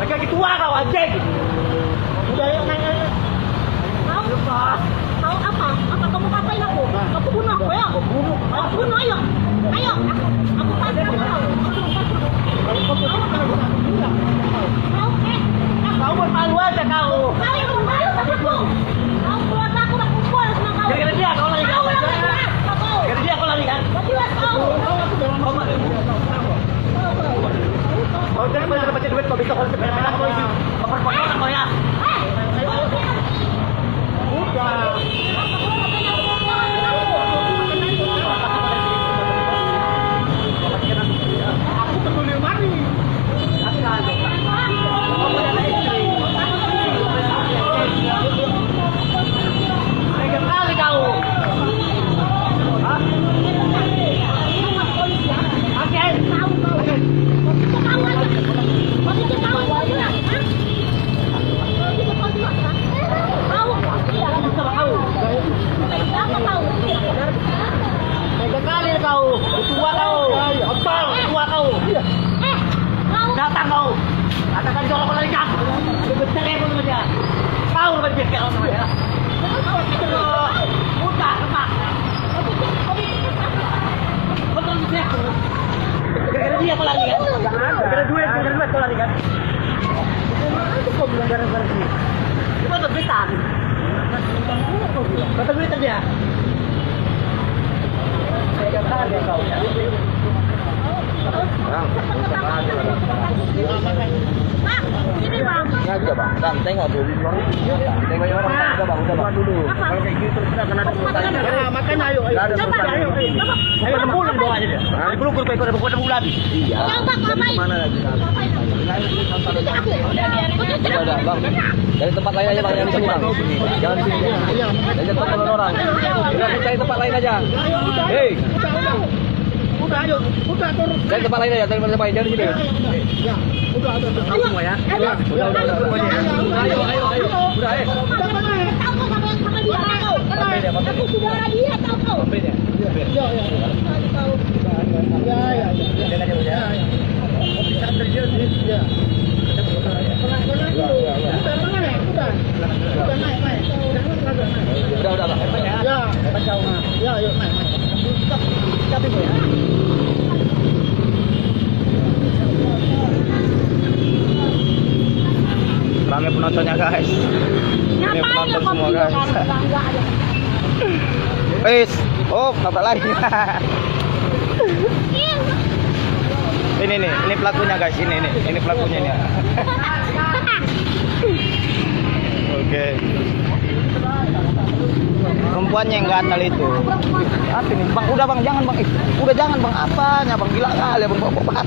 Lagi tua kau anjing. Udah yuk naik. Tahu apa? Apa kamu ngapain aku? Aku bunuh aku ya? Aku bunuh, ayo. Ayo, aku pasrah kau. Kau bermalu aja kau. Kau yang bermalu sama aku. Kau keluar aku udah kumpul sama kau. Gara-gara dia kau lari. Kau yang bermalu. Gara-gara dia kau lari kan? Jelas kau. Kau jangan banyak baca duit kau bisa kau sepeda-sepeda kau isi. Memperkosa kau ya. Aku peduli mari. Tega kali kau. Hah? Oke. Tega kali kau. Tua kau. Apa? Tua kau. Datang kau. Katakan kalau kau lari kan. Bercerai pun sama dia. Kau lebih kau sama dia. Mudah, lemak. Kau terlalu siap. Gara-gara dia kau lari kan? Gara-gara duit kau lari kan? Itu kau bilang gara-gara dia. Itu ada berita. Kata berita dia. Tega kali kau. Bang, ini bang. Ini aja bang, dan tengok tuh di luar. Tengok orang udah bang, udah bang dulu. Kalau kayak gitu kita akan ada pertanyaan. Makanya ayo. Coba, Ayo 60 di bawah aja dia. Di pelukur kau ada buku lagi. Iya. Coba, ngapain? Mana lagi? Udah bang. Dari tempat lain aja bang, jangan di sini bang. Jangan di sini. Dari tempat orang. Udah cari tempat lain aja. Hei. Udah ayo, udah turun. Dari tempat lain aja, dari tempat lain jangan di sini. Ya, udah tahu semua ya. Udah. Ayo. Udah, Tahu kau sama yang sama dia tahu. Aku saudara dia tahu kau. Udah bang. Ya, ayo naik. Rame penontonnya guys. Ini penonton semua guys. Wes, oh bapak lagi. Ini pelakunya guys, ini pelakunya nih. Oke. Perempuannya yang gatal itu. Apa ini? Bang, udah bang, jangan bang. Udah jangan bang, apanya bang, gila kali bang bapak.